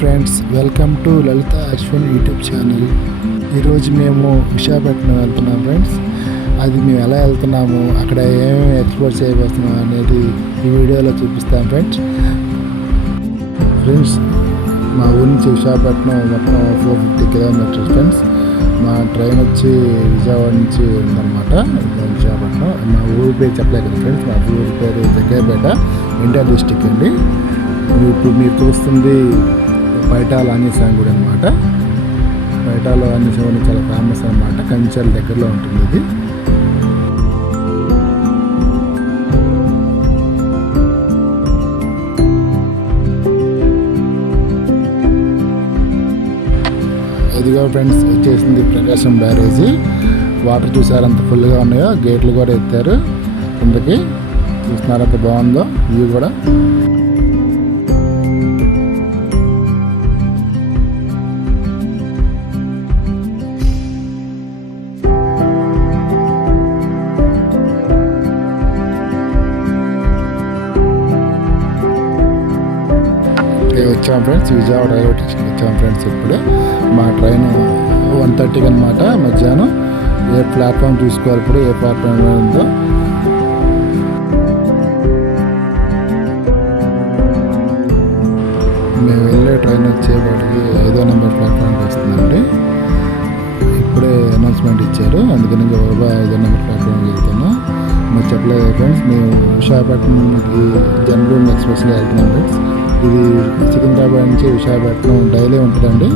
Friends, welcome to Lalitha Ashwin YouTube channel. ఈరోజు మేము విశాఖపట్నం వెళ్తున్నాం ఫ్రెండ్స్. అది మేము ఎలా వెళ్తున్నాము, అక్కడ ఏమేమి ఎక్స్ప్లోర్ చేయబోతున్నాం అనేది ఈ వీడియోలో చూపిస్తాం ఫ్రెండ్స్. మా ఊరి నుంచి విశాఖపట్నం మొత్తం 450 కిలోమీటర్స్ ఫ్రెండ్స్. మా ట్రైన్ వచ్చి విజయవాడ నుంచి ఉందన్నమాట. విశాఖపట్నం మా ఊరి పేరు చెప్పలేదు కదా ఫ్రెండ్స్. మా ఊరి పేరు జగ్గయ్యపేట, ఎన్టీఆర్ డిస్టిక్ అండి. ఇప్పుడు మీరు చూస్తుంది బయటాల ఆంజనేయస్వామి గుడి అనమాట. బయటాల ఆంజనేయస్వామి చాలా ఫేమస్ అనమాట. కంచెల దగ్గరలో ఉంటుంది ఇది. ఇదిగో ఫ్రెండ్స్, వచ్చేసింది ప్రకాశం బ్యారేజీ. వాటర్ చూసారు అంత ఫుల్గా ఉన్నాయో. గేట్లు కూడా ఎత్తారు కిందకి. చూస్తున్నారు అంత బాగుందో వ్యూ కూడా. వచ్చాం ఫ్రెండ్స్, విజయవాడ రైల్వే స్టేషన్కి వచ్చాం ఫ్రెండ్స్. ఇప్పుడే మా ట్రైన్ 1:30కి అనమాట మధ్యాహ్నం. ఏ ప్లాట్ఫామ్ చూసుకోవాలి ఇప్పుడు, ఏ ప్లాట్ఫామ్లో ఉందో. మేము వెళ్ళే ట్రైన్ వచ్చేపాటికి 5వ నెంబర్ ప్లాట్ఫామ్కి వస్తుందండి. ఇప్పుడే అనౌన్స్మెంట్ ఇచ్చారు, అందుకని 5వ నెంబర్ ప్లాట్ఫామ్కి వెళ్తున్నాం. మీరు చెప్పలేదు ఫ్రెండ్స్, మేము విశాఖపట్నంకి జనరల్ ఎక్స్ప్రెస్లో వెళ్తున్నాం ఫ్రెండ్స్. ఇది సికింద్రాబాద్ నుంచి విశాఖపట్నం డైలీ ఉంటుందండి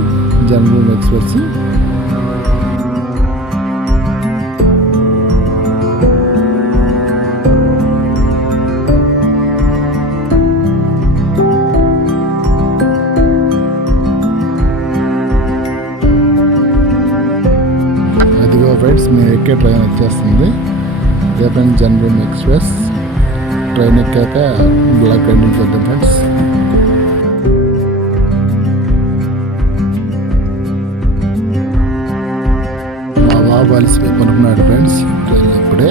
జనరల్ ఎక్స్ప్రెస్. అదిగో ఫ్రెండ్స్, మేము ఎక్కే ట్రైన్ వచ్చేస్తుంది. ఇదే ఫ్రెండ్స్ జనరల్ ఎక్స్ప్రెస్. ట్రైన్ ఎక్కాక బ్లాక్ రైడింగ్ చేద్దాం ఫ్రెండ్స్. బాబు అలసిపోయి పనుకున్నాడు ఫ్రెండ్స్ ట్రైన్ ఇప్పుడే.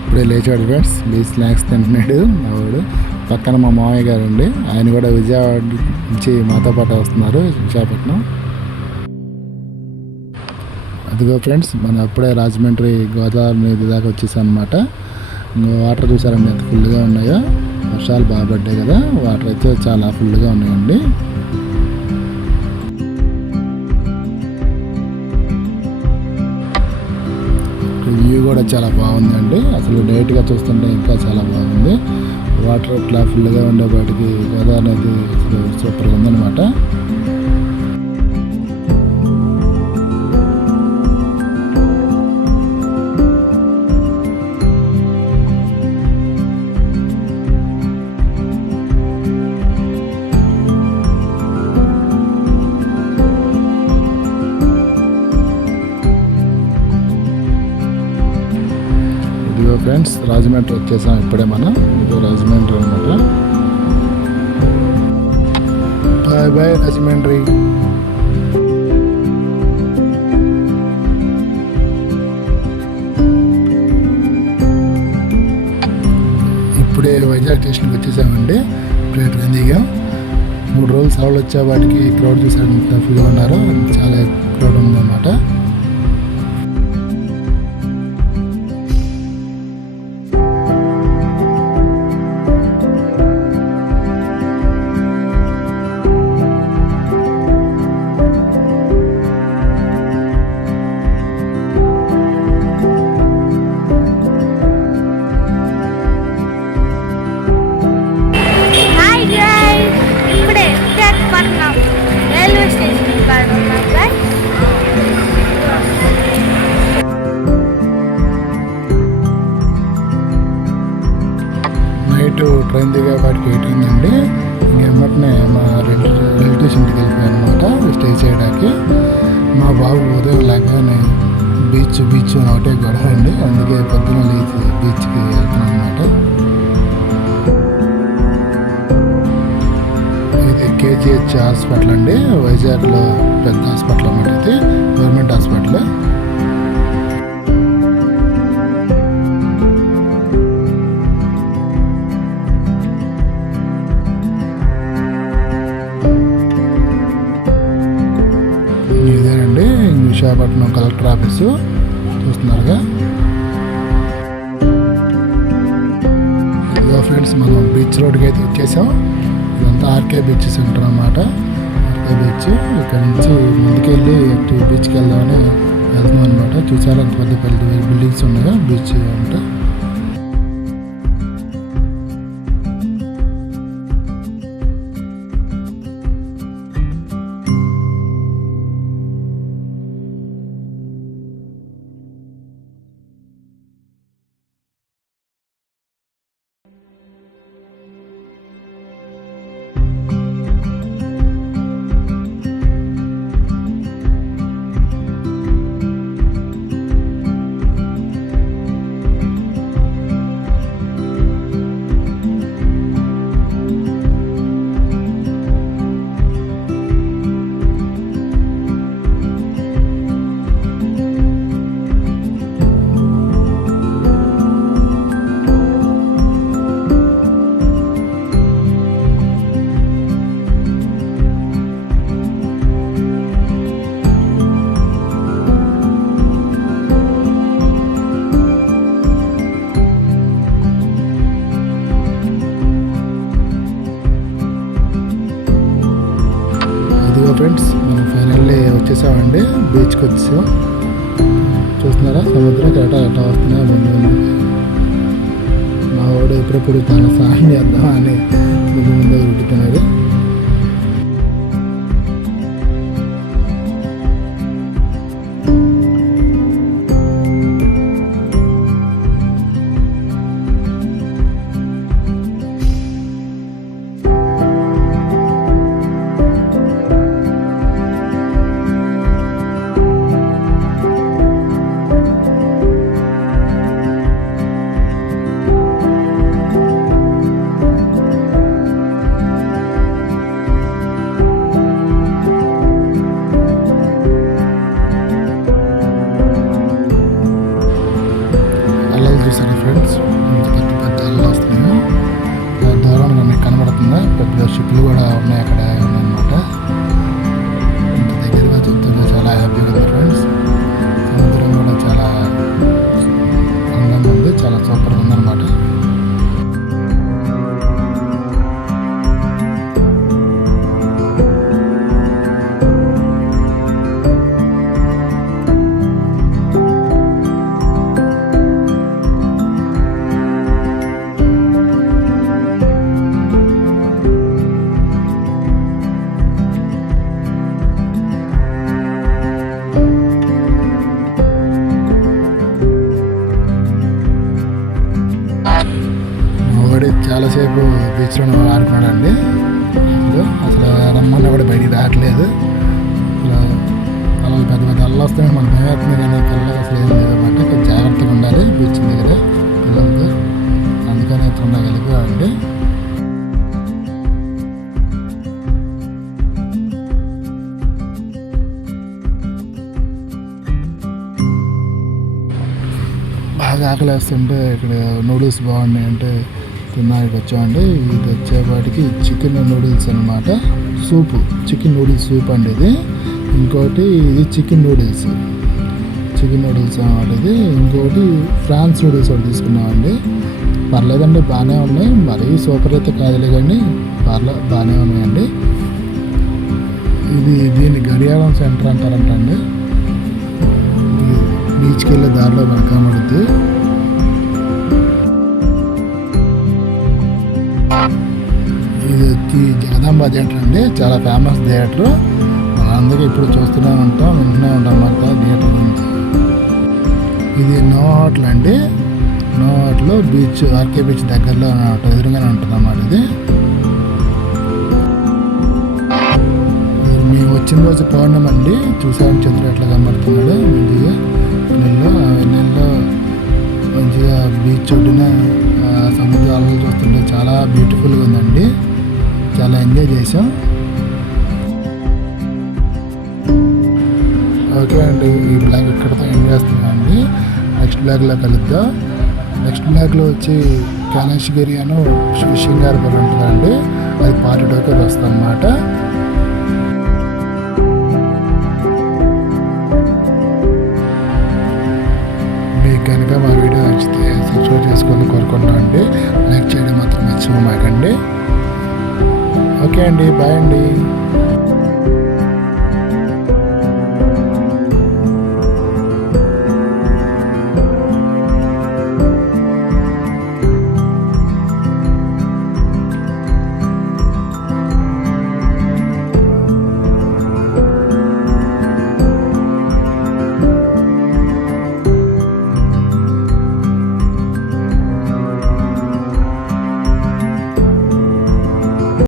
ఇప్పుడే లేచాడు ఫ్రెండ్స్. స్నాక్స్ తింటున్నాడు మావాడు. పక్కన మా మామయ్య గారు అండి, ఆయన కూడా విజయవాడ నుంచి మాతో పాటు వస్తున్నారు విశాఖపట్నం. అదిగో ఫ్రెండ్స్, మనం అప్పుడే రాజమండ్రి గోదావరి నది దాకా వచ్చేసాం అనమాట. వాటర్ చూసారండి ఎంత ఫుల్గా ఉన్నాయో. వర్షాలు బాగా పడ్డాయి కదా, వాటర్ అయితే చాలా ఫుల్గా ఉన్నాయండి. వ్యూ కూడా చాలా బాగుందండి. అసలు డైరెక్ట్గా చూస్తుంటే ఇంకా చాలా బాగుంది. వాటర్ ఇట్లా ఫుల్గా ఉండేపాటికి గోదావరి నది అసలు సూపర్గా ఉందన్నమాట. ఫ్రెండ్స్, రాజమండ్రి వచ్చేసాం ఇప్పుడే మనం. ఇది రాజమండ్రి అనమాట. Bye bye Rajahmundry. ఇప్పుడే వైజాగ్ స్టేషన్కి వచ్చేసామండి. ఇప్పుడే ట్రైన్ దిగాం. 3 రోజులు సెలవులు వచ్చే వాటికి క్రౌడ్ చూసారు ఫుల్గా ఉన్నారు. చాలా క్రౌడ్ ఉందన్నమాట. ట్రైన్ దిగే వాటికి 8 అయిందండి. ఇంకెమ్మటనే మా రిలేటివ్స్ ఇంటికి వెళ్ళిపోయాను అనమాట స్టే చేయడానికి. మా బాబు ఉదయం లేకనే బీచ్ అని ఒకటే గొడవ అండి. అందుకే పొద్దున లేచి బీచ్కి వెళ్తున్నాం అనమాట. ఇది KGH బీచ్ హాస్పిటల్ అండి. వైజాగ్లో పెద్ద హాస్పిటల్ అన్నమాట, ఇది గవర్నమెంట్ హాస్పిటల్. ఇదేనండి విశాఖపట్నం కలెక్టర్ ఆఫీసు, చూస్తున్నారుగా. ఇదిగో ఫ్రెండ్స్, మనం బీచ్ రోడ్కి అయితే వచ్చేసాం. ఇదంతా ఆర్కే బీచ్ సెంటర్ అన్నమాట. ఆర్కే బీచ్ ఇక్కడ నుంచి ముందుకెళ్ళి బీచ్కి వెళ్దామని వెళ్తున్నాం అనమాట. చూసారా ఎంత పెద్ద పెద్ద బిల్డింగ్స్ ఉన్నాయో బీచ్ అంటే. ఫ్రెండ్స్, మనం ఫైనల్లీ వచ్చేసామండి, బీచ్కి వచ్చేసాం. చూస్తున్నారా సముద్రం ఎటా వస్తున్నాయి ముందు. మా వాడు ఎప్పుడెప్పుడు తన సాయం చేద్దాం అని ముందు ఉడుకుతున్నాడు. చూసారా ఫ్రెండ్స్, ఇంత పెద్ద పెద్ద అల్లు వస్తున్నాయి. దూరంగా మీకు కనబడుతుందా, పెద్ద షిప్లు కూడా ఉన్నాయి అక్కడ ఉన్నాయన్నమాట. ఇంత దగ్గరగా చూస్తుంటే చాలా హ్యాపీగా ఉంది ఫ్రెండ్స్. సముద్రం కూడా చాలా అందంగా ఉంది, చాలా సూపర్గా ఉందన్నమాట. చాలాసేపు బీచ్లో ఆడుకున్నాడండి. అసలు రమ్మన్నా కూడా బయటికి రావట్లేదు. అలా పెద్ద పెద్ద అల్లు వస్తే మనకు భయమవుతుంది, కానీ పిల్లలకి అసలు ఏం లేదన్నమాట. కొంచెం జాగ్రత్తగా ఉండాలి బీచ్ దగ్గర పిల్లలతో, అందుకని అయితే ఉండగలిగామండి. బాగా ఆకలి వేస్తుంటే ఇక్కడ నూడిల్స్ బాగున్నాయి అంటే తిన్నానికి వచ్చామండి. ఇది వచ్చేపాటికి చికెన్ నూడిల్స్ అనమాట, సూపు, చికెన్ నూడిల్స్ సూప్ అండి ఇది. ఇంకోటి ఇది చికెన్ నూడిల్స్ అన్నమాట ఇది. ఇంకోటి ఫ్రాన్స్ నూడిల్స్ ఒకటి తీసుకున్నామండి. పర్లేదండి, బాగానే ఉన్నాయి, మరీ సూపర్ అయితే కాదులే కానీ బాగానే ఉన్నాయండి. దీన్ని గడియారం సెంటర్ అంటారంటండి. బీచ్కి వెళ్ళే దారిలో మనకు కనబడుద్ది. ఇది వచ్చి జగదాంబ థియేటర్ అండి, చాలా ఫేమస్ థియేటరు. అందుకే ఇప్పుడు చూస్తూనే ఉంటాం, వింటూనే ఉంటాం అన్నమాట థియేటర్ గురించి. ఇది నో హోటల్ అండి. No hotel beach, RK beach దగ్గరలో ఎదురుగానే ఉంటుంది అన్నమాట. ఇది మేము వచ్చిన రోజు పౌర్ణమి అండి. చూసాము చంద్రుడు ఎట్లా కనబడుతున్నాడు మంచిగా నెలలో మంచిగా బీచ్ ఒడ్డున సముద్ర అలలు చూస్తుంటే చాలా బ్యూటిఫుల్గా ఉందండి. చాలా ఎంజాయ్ చేసాం. ఓకే అండి, ఈ బ్లాగ్ ఇక్కడితో ఏం చేస్తున్నామండి. నెక్స్ట్ బ్లాగ్లో కలుద్దాం. నెక్స్ట్ బ్లాగ్లో వచ్చి కాళేశ్వరి అను శృంగారపురం ఉంటుందండి, అది పార్ట్ 2కి వస్తుంది అన్నమాట. మీకు కనుక మా వీడియో నచ్చితే సబ్స్క్రైబ్ చేసుకొని కోరుకుంటున్నాం అండి. లైక్ చేయడం మాత్రం మర్చిపోమాకండి. ఓకే అండి, బాయ్ అండి.